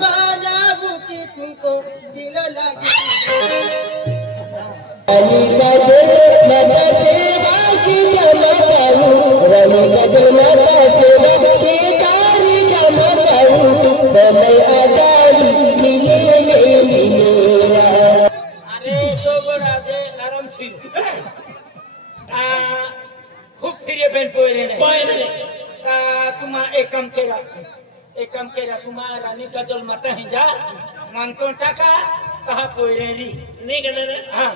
माना बुकी तुमको दिल लागी समय आजादी मिले अरे तो बड़ा दे आराम से खूब फिरे बहन पोरे तुम एक काम केला तुम्हारा रानी का जल मत है जा मानतो टाका कहा पोरे री नहीं कहते हाँ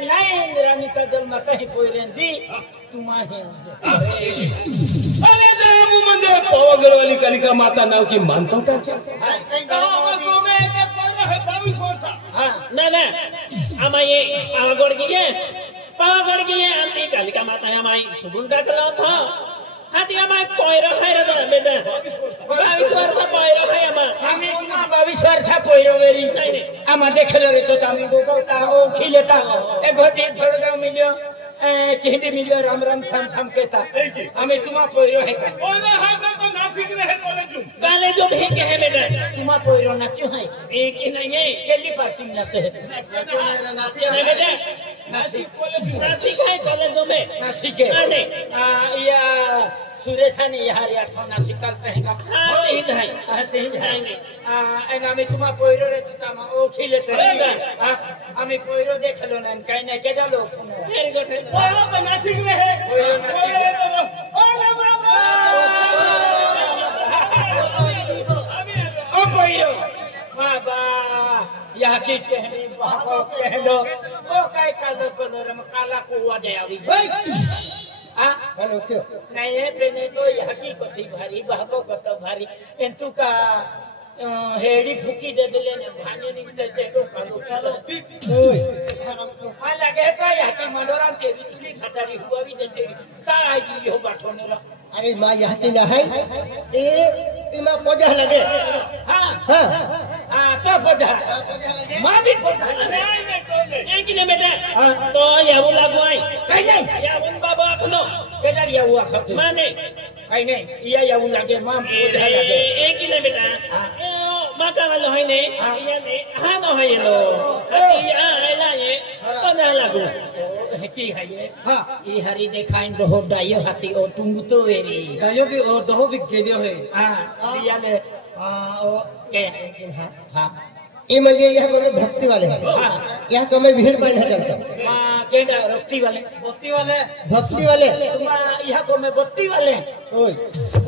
नहीं रानी का जल मत है पोरे दी तुम्हारे अरे जब मुझे पावागढ़ वाली कालिका माता नाव की मानतो टाका ना हमारे ये पावागढ़ की है आंटी कालिका माता है हमारी सुबुल का कला था आंटी हमारे पोयरो है रे बेटा 22 वर्ष पोयरो है हमें 22 वर्ष पोयरो वेरी नहीं हम देखले रे तो तामी गोगा ता ओ खिलेता ए भती छोड़ जाओ मिलियो किंदी मिलियो राम राम शाम शाम कहता हमें तुमा पोयरो है पोयरो है तो नासिक रहे कॉलेज भी के है बेटा तुमा पोयरो नाचो है एक ही नहीं है केली पार्टी नाचे है नासिक है बेटा नासिक है कॉलेज में नासिक है नहीं या सुरेशा ने यार या तो नासिक करते हैं का तीन है एना में तुमा पोयरो रे तुमा ओ खिलेते हैं हमें पोयरो देख लो ना कहीं नहीं के डालो फिर गोठे पोयरो तो नासिक रहे पोयरो नासिक ओ पोयरो बाबा यह की कहने बाबा कह लो ओ काय कलर में काला कुआ दे आवी हेलो क्यों नहीं है पेने तो यह की कथी भारी बाबो कतो भारी किंतु का हेड़ी फुकी दे दिले ने भाने निकले देखो कालो ओए हां लगे तो यह की मनोरम के बिजली खतरी हुआ भी देते काय की हो बाठो ने अरे मां यह की ना है ए इमा पोजा लगे हां तो पोजा मां भी पोजा नहीं एक ने बेटा तो याऊ लागवाई कहीं नहीं याऊ बाबा खनो बेटा याऊ खप माने कहीं नहीं या याऊ लगे मां पोजा लगे एक ने बेटा मां का वालो है ने या ने हां no है लो या आला ये पोजा लागो की है ये हां ई हरी देखाइन दो डायो हाथी ओ टुंगु तो वेरी डायो भी और दो भी गेलियो है हां या ने ओ के हां ये म्हणजे यह कोने भक्ति वाले हैं यह तो मैं भीड़ पाइन चलता केंडा भक्ति वाले भक्ति वाले यह को में भक्ति वाले ओए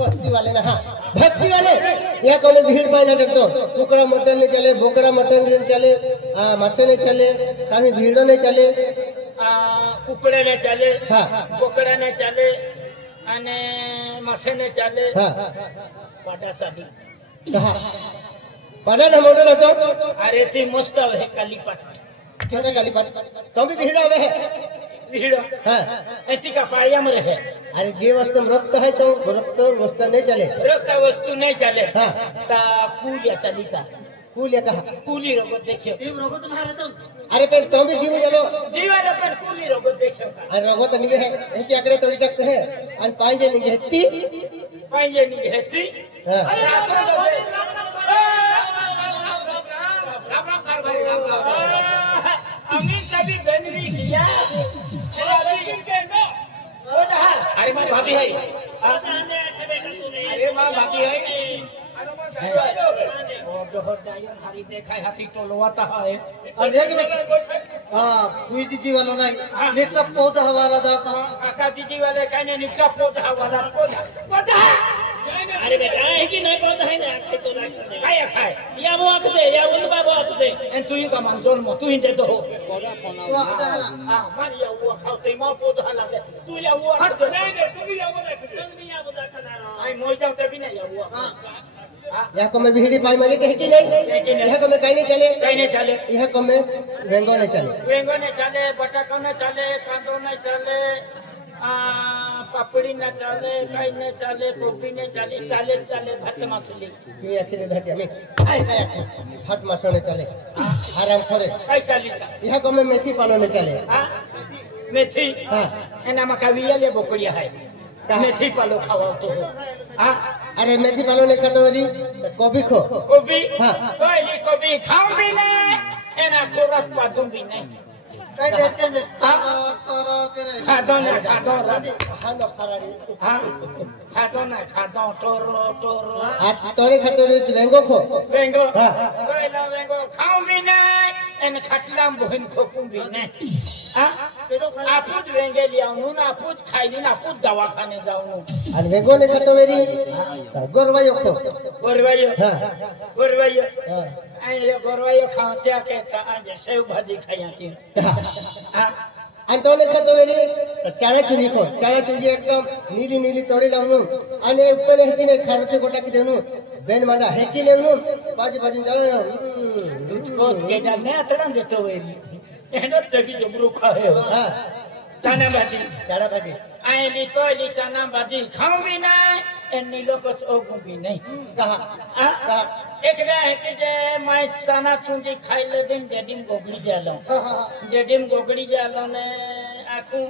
भक्ति वाले ना हां भक्ति वाले यह को में भीड़ पाइन चलता कुकड़ा मटन ले चले बोकड़ा मटन ले चले मासे ले चले कामी भीड़ ले चले कुकड़े ने चले हां बोकड़ा ने चले अने मासे ने चले हां पाटा शादी हां पढ़ा ना मोटर तो अरे ती मस्त है कालीपट क्या कालीपट तुम भी भीड़ आवे है भीड़ हां ऐसी का पाया में रहे अरे जे वस्तु रक्त है तो रक्त वस्तु नहीं चले रक्त वस्तु नहीं चले हां ता पूलिया चलीता पूलिया कहा पूली रोग देखियो जीव रोग तुम्हारे तो अरे पर तुम भी जीव चलो जीवन पर पूली रोग देखियो अरे रोग तो नहीं है इनके आंकड़े तोड़ी सकते हैं अन पांजे नहीं हेती हां अमीर कभी गंदगी किया अरे मां भाभी है अरे मां भाभी है और बहुत डायन हरी देखा है हाथी टोलवाता है अरे हां कोई जीजी वाला नहीं निका पौधा हवाला दाता काका जीजी वाले कहने निका पौधा हवाला पौधा अरे बेटा है कि नहीं पौधा है ना आपके तो ना खाए या वो आख दे या उन बाबा आख दे एन तू ही का मान जोन मो तू ही दे दो पौधा फोना हां मान या वो खाओ ते मां पौधा लगे तू या वो आख दे नहीं तू भी या वो दे तू भी या वो दे खाना आई मोई जाओ ते भी नहीं या वो हां यह को में भीड़ी पाई माली कह की नहीं यह को में कहीं नहीं चले यह को में वेंगो नहीं चले बटाका नहीं चले कांदो नहीं चले पापड़ी न चले कहीं न चले गोभी न चले चले भात मछली ये अकेले भात हमें भात मछली चले आराम करे कहीं चली यह को में मेथी पालो न चले मेथी हां एना मकाविया ले बोकड़िया है मेथी पालो खाओ तो हां अरे मेथी पालो ले खाता वरी कोबी खो कोबी हाँ। कोयली कोबी खाऊं भी नहीं एना खुरत पादूं भी नहीं काय देते जे खादो ना खादो हालो खराडी हाँ खादो ना खादो टोरो टोरो आ तोरे खातो वेंगो खो वेंगो हाँ। कोयला वेंगो खाऊं भी नहीं एन खटलाम बहन खोकूं भी नहीं हाँ आपूज वेंगे लियाऊं ना आपूज खाइली ना आपूज दवाखाने जाऊं आणि वेंगो ने खातो वेरी गोरवायो खो गोरवायो हाँ गोरवायो हाँ आये गोरवायो खाओ क्या कहता आज सेव भाजी खाया थी हाँ आणि तोने खातो वेरी चणा चुनी एकदम नीली नीली तोडी लावून आणि उपले हेकीने खारचे गोटा की देऊन बेल मांडा हेकी लेवून भाजी भाजी जाणं तुझको के जाने अतड़ा देतो वेरी एनो तभी जबरू खाए हो हाँ चना भाजी चणा भाजी आयली तोयली चना भाजी खाऊं भी नहीं एनी लोग ओगू भी नहीं कहा हाँ एक रहे कि जे मैं चना चुंगी खाई ले दिन डेडिम गोगड़ी जालो डेडिम गोगड़ी जालो ने आकू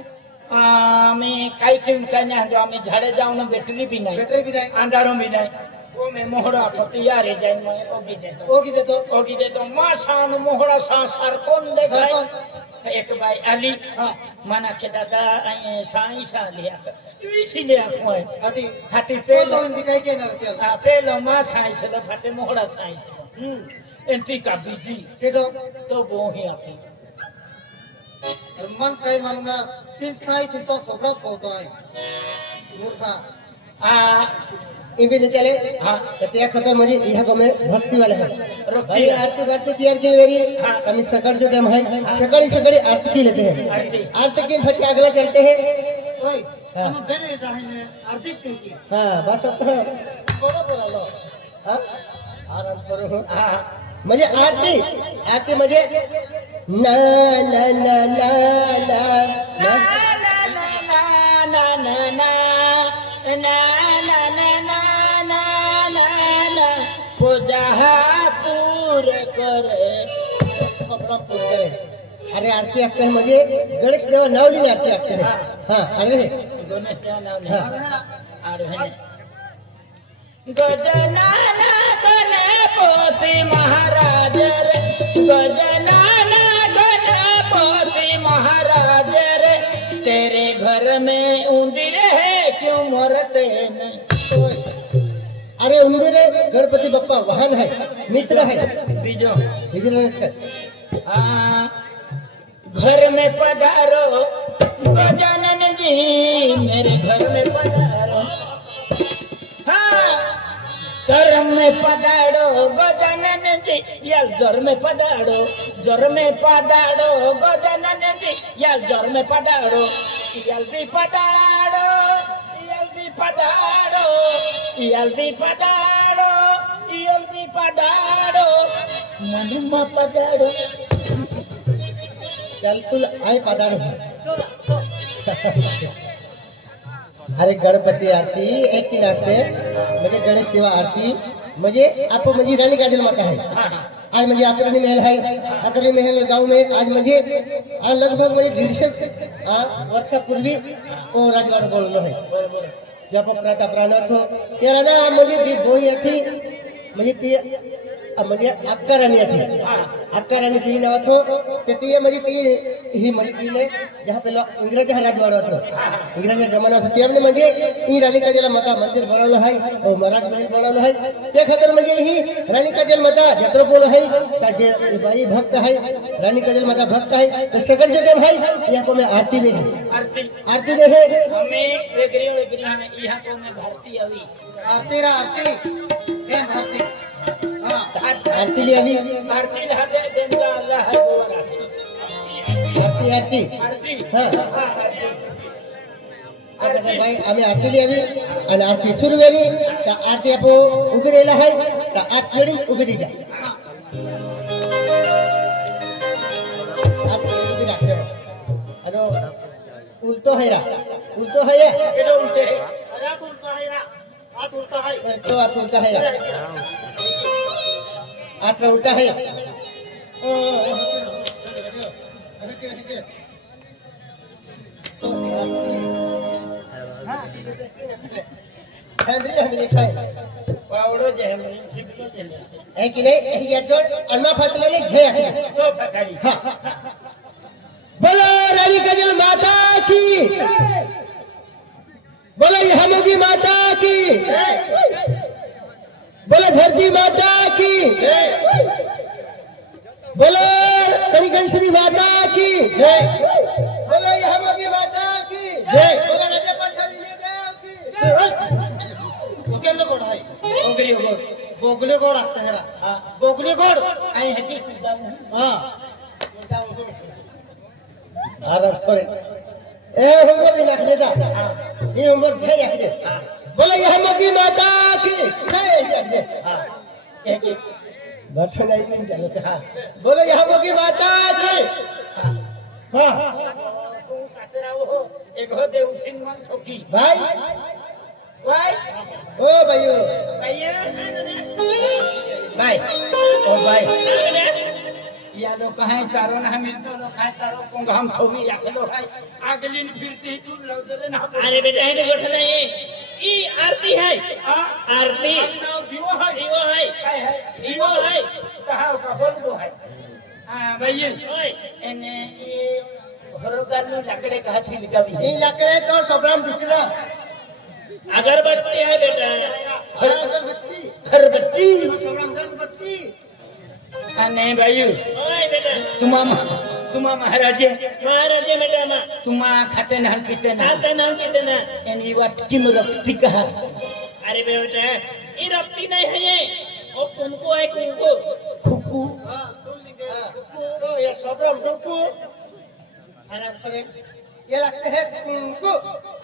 मैं काई क्यों कहना जो मैं झाड़े जाऊं ना बैटरी भी नहीं बेटर भी जाए अंधारों भी नहीं वो मैं मोहरा तो तैयार है जाए मैं ओगी दे तो मां शान मोहरा संसार कौन देखाए एक भाई अली हाँ माना के दादा आए साई सा लिया इसीलिए आंखों है हाथी हाथी पे पे तो दिखाई के ना चल पेलो मां साई से फटे मोहरा साई से एंटी का बीजी के तो वो ही आपकी मन कई मानना तीन साई से तो सोबरा होता है मूर्खा इबे ने चले हाँ त्या खतर म्हणजे यह गमे भक्ती वाले है रोटी भाई आरती बारती तैयार की वेरी हाँ। कमी सकड़ जो टाइम है सकड़ी आरती लेते हैं आरती के फट अगला चलते हैं ओए हम बेने जाहिने आरती की हां बस बोला लो हां आराम करो हाँ म्हणजे आरती म्हणजे ना ना ना ना ना ना ना ना ना ना ना पूर करे अरे आरती आखते हैं म्हणजे गणेश देवा नावली आरती आखते हैं हाँ अरे गणेश देवा नावली हाँ अरे गजनाना गणपति महाराज रे गजनाना गणपति महाराज रे तेरे घर में उंदीर है क्यों मरते नहीं अरे उंदीर गणपति बप्पा वाहन है मित्र है बीजो हाँ घर में पधारो गजानन जी मेरे घर में पधारो हाँ सर में पधारो गजानन जी यार जोर में पधारो गजानन जी यार जोर में पधारो जल्दी पधारो जल्दी पधारो जल्दी पधारो जल्दी पधारो मनुमा पधारो चल तू आय पधारो अरे गणपती आरती एक की लागते म्हणजे गणेश देवा आरती म्हणजे आप म्हणजे रानी का जन्म आता है आज म्हणजे अकरानी महल है अकरानी महल गांव में आज म्हणजे आज लगभग म्हणजे 150 वर्षापूर्वी तो राजवाडा बोललो है जब प्रताप राणा तो तेरा ना म्हणजे जी गोई थी म्हणजे ती म्हणजे अक्का राणी ती नाव थो ते ती म्हणजे ती ही म्हणजे तीने जहां पे इंग्रज राजवाडा હતો इंग्रज जमाना હતો તેમને म्हणजे ई रानी का जल माता मंदिर बनवलं आहे और महाराज मंदिर बनवलं आहे ते खातर म्हणजे ही रानी का जल माता जत्र बोल आहे का जे बाई भक्त आहे रानी का जल माता भक्त आहे तो सगळ जगह है यहाँ को मैं आरती में आरती में है हमें वेगरी हमें यहाँ को मैं भारती अभी आरती है भारती आरती ले अभी आरती लहदे देंदा अल्लाह है वो आरती आरती हाँ आरती भाई आम्ही आरती ले अभी आणि आरती सुरू वेरी त्या आरती आपो उभी राहिला आहे त्या आठ वेळी उभी दी जा आरती उभी राखते अनो उल्टो है ये उल्टे हाथ उल्टा है तो हाथ उल्टा है हाथ उल्टा है फैमिली हम नहीं खाए पावड़ो जे हम सिपलो जे है कि नहीं ये जो अनमा फसले ले घे है तो पकड़ी हाँ बोलो रानी काजल माता की बोलो यमोगी माता की बोलो धरती माता की बोलो कनिकंसरी माता की बोलो यमोगी माता की बोलो राजा पंचमी देव की ओकेलो कोड है ओगरी ओगो बोगले गोड़ आता है हां बोगले गोड़ आई हटी हाँ आराम करे ए हमको भी रख देता ये हमको घे रख दे बोलो यमोगी माता की जय जय हां ये की बैठो नहीं दिन चलो हाँ बोलो यमोगी माता की हाँ कचरा वो एक हो दे उठिन मन छोकी भाई भाई ओ भाइयों भाई ओ भाई या लोग कहे चारों ना मिलते लोग खाए चारों को हम खोवी या लो भाई आगलिन फिरती तू लौदरे ना अरे बेटा है गोठना ये ई आरती है हां आरती दीवो है काय है दीवो है कहां का बोल है हां भैया ओए एने ये हरोगाल नो लकड़े कहा छिल का भी ये लकड़े तो सबराम बिचरा अगरबत्ती है बेटा अगरबत्ती खरबत्ती सबराम अगरबत्ती नहीं भाई ओए बेटा तुम्हा महाराजे महाराजे बेटा मां तुम्हा खाते ना पीते ना खाता नाम कितना यानी वाटकी में रखती कहा अरे बेटा ये रत्ती नहीं है ये ओ कुमको है कुमको फुकू तो ये सबराम डुकू आराम करे ये लगते हैं कुंकू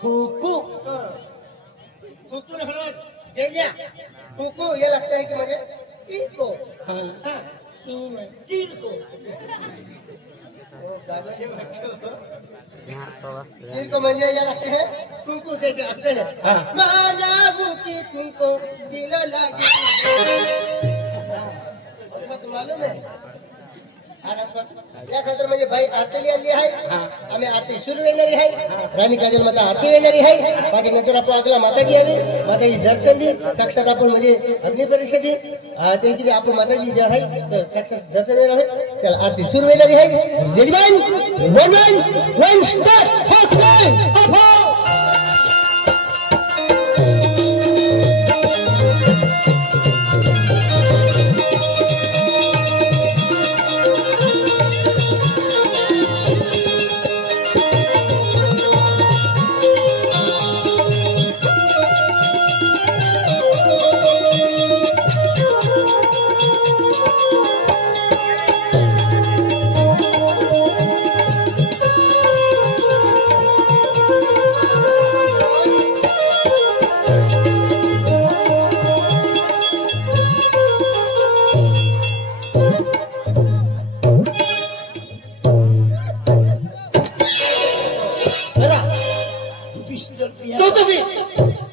फुकू कुंकू ने हलो जैया कुंकू ये लगता है कि मुझे इको हाँ हाँ चीर को चीर को मुझे ये लगते हैं कुंकू दे के रखते हैं हाँ। माला बुकी कुंकू दिलो लागी कुंकू मालूम है या खातर म्हणजे भाई आरती लिहिली आहे आम्ही आरती सुरू वेलेली आहे राणी काजल माता आरती वेलेली आहे बाकी नंतर आपण आपला माताजी आली माताजी दर्शन दी साक्षात आपण म्हणजे अग्नि परीक्षा दी त्यांची आपण माताजी जे आहे साक्षात दर्शन वेळ आहे त्याला आरती सुरू वेलेली आहे रेडी वन स्टार्ट हो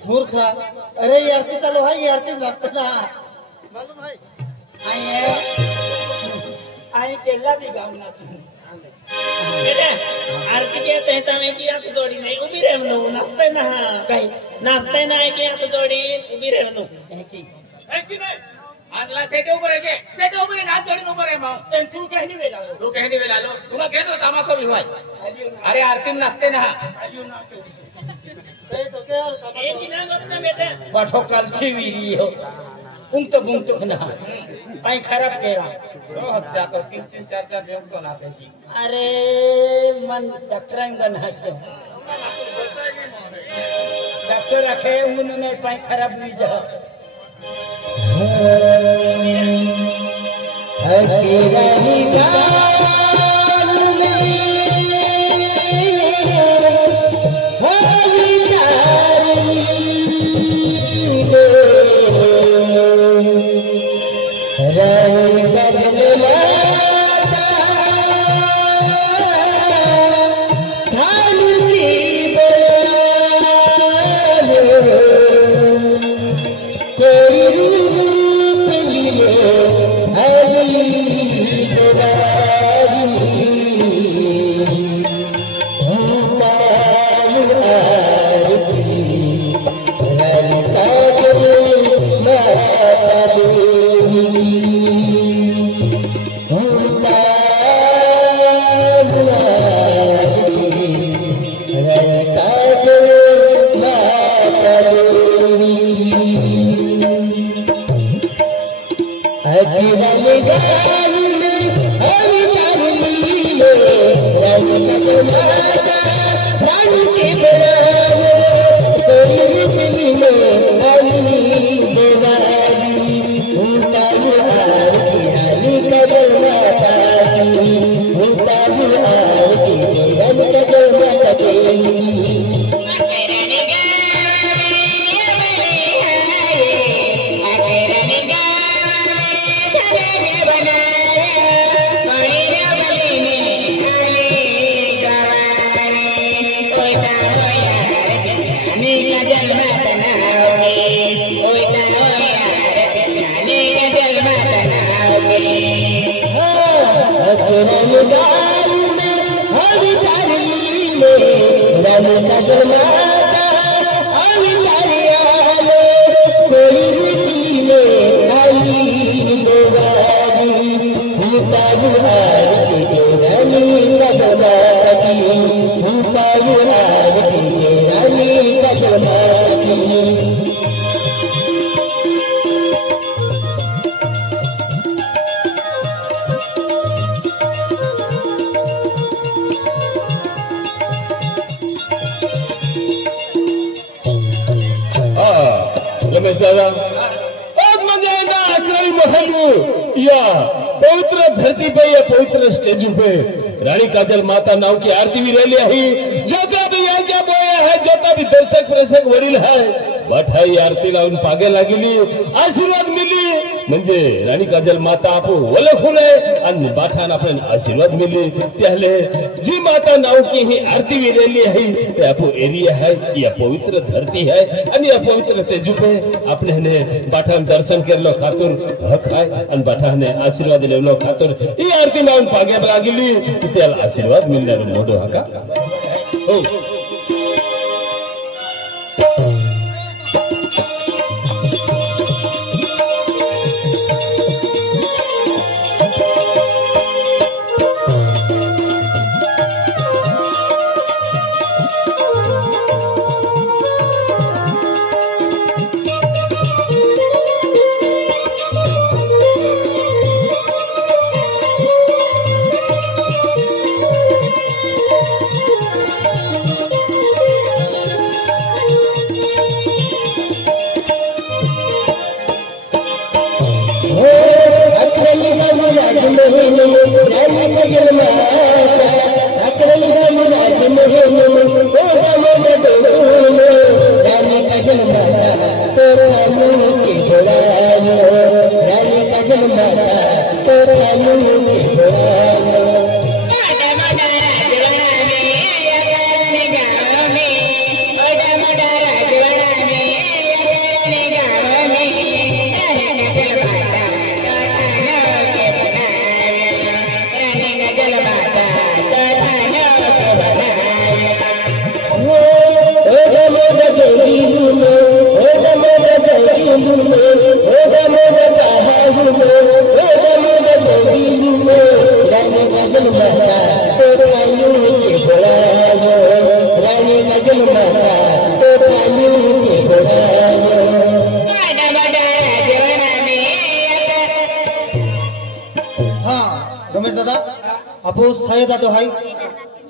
मूर्खा अरे ये आरती चालू है ये आरती लागत ना मालूम है आई केला भी गावना बेटा आरती के कहता मैं कि आप जोड़ी नहीं उभी रहनो नाचते ना काही नाचते ना है कि आप जोड़ी उभी रहनो है कि नहीं आणला सेटे उभं रे सेटे उभं रे नाच जोडीन उभं रे मग ए तू कहीं नहीं वेला तू कहते वेला लो तुला घेत रे तमाशा भिवाय अरे आरती नाचते ना आलियो ना एक ही ना अपना बेटा बाठो काल छिवीरी हो बुंग तो ना आई खराब केरा दो हफ्ता तो 3-4 दिन तो नाते की अरे मन डॉक्टरांगन है डॉक्टर रखे उन्होंने पाई खराब हुई जा Radhika रमेश दादा अब म्हणजे ना अकरावी महल या पवित्र धरती पे या पवित्र स्टेज पे रानी काजल माता नाव की आरती भी रही आहे जोता भी यांच्या बोया है जोता भी दर्शक प्रेक्षक वडील है बाठाई आरती लावून पागे लागली आशीर्वाद मिली म्हणजे रानी काजल माता आपो ओळखून आणि बाठान आपण आशीर्वाद मिली त्याले जी माता नाव की ही आरती भी रही है ते आपो एरिया है या पवित्र धरती है आणि या पवित्र तेजू पे आपने ने बाठान दर्शन करलो खातर हक है आणि बाठाने आशीर्वाद लेवलो खातर ही आरती लावून पागे लागली त्याला आशीर्वाद मिळणार मोठो हका हो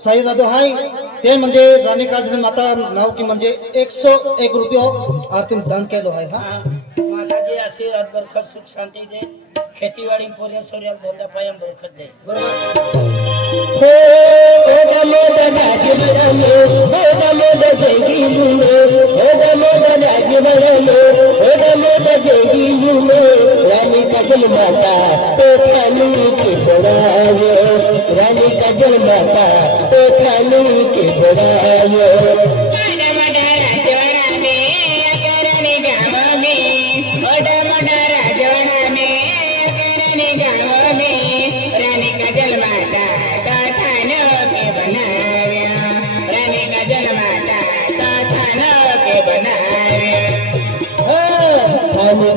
सही हाय ते म्हणजे राणी काजल माता नाव की म्हणजे 101 रुपये आरती दान केलो हाय हा माताजी आशीर्वाद बरकत सुख शांती दे खेतीवाड़ी पूरे सोरियल धंधा पायम बरकत दे हो ओदा मोदा राजबला में ओदा मोदा जगी में ओदा मोदा राजबला में ओदा मोदा जगी में रानी काजल माता तो खानू के बड़ायो रानी काजल माता तो खानू के बड़ायो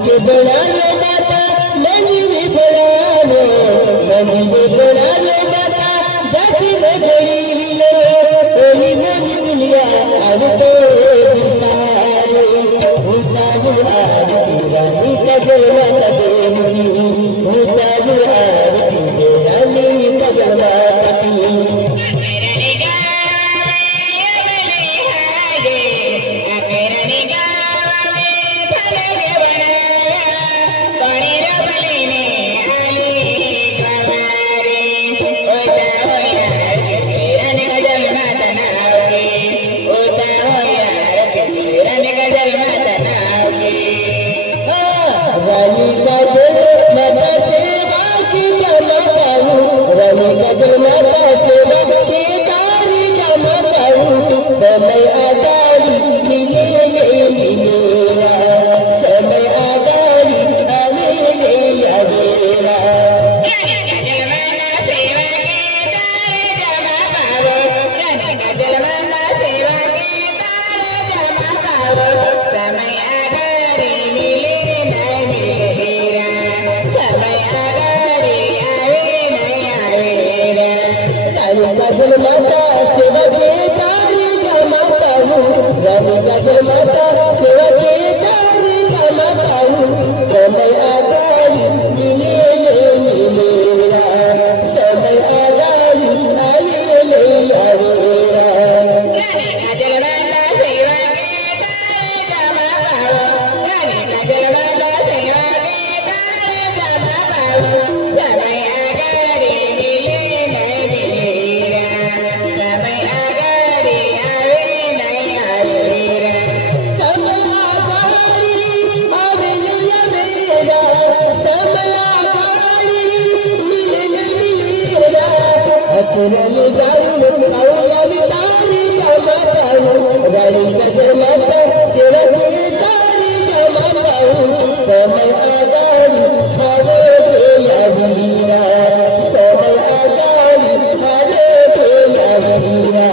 के बड़ाने माता नंदी बड़ानो नंदी बड़ाने माता जाति में जोड़ी लो ओही मोही दुनिया अकुरली गाऊन आवयाली तारी जमाताऊ राणी गजर माता सेवकी तारी जमाताऊ समय आगारी हरे गेला वीरा समय आगारी हरे गेला वीरा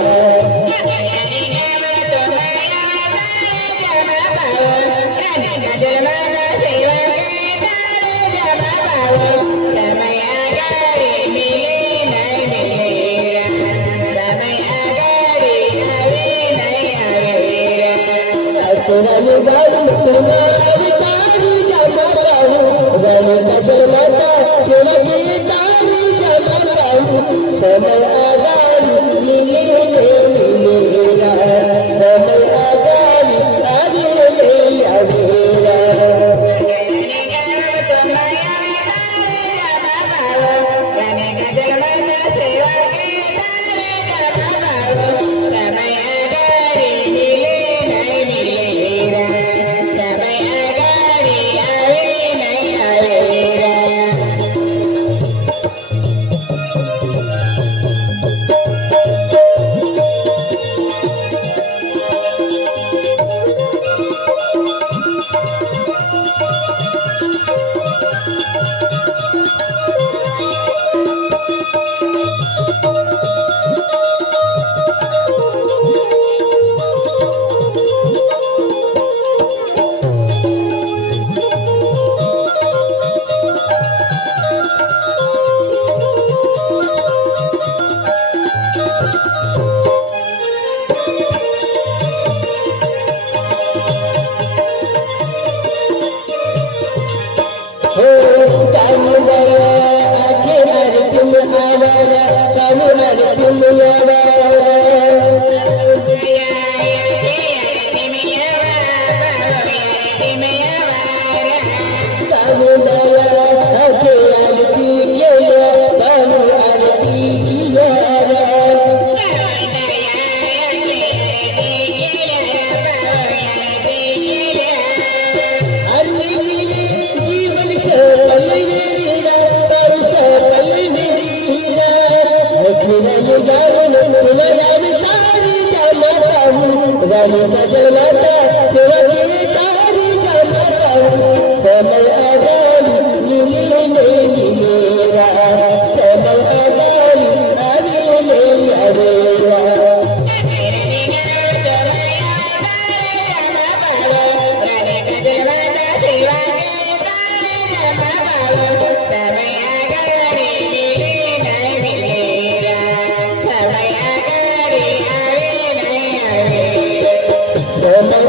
रानी गाऊन तुम्हारी तारी जमाताऊ रानी गजर माता सेवकी तारी जमाताऊ समय आगारी मिलेगा समय आगारी आगे आवेगा रानी गजर माता सेवकी तारी जमाताऊ समय आगारी मिलेगा समय आगारी आवेगा समय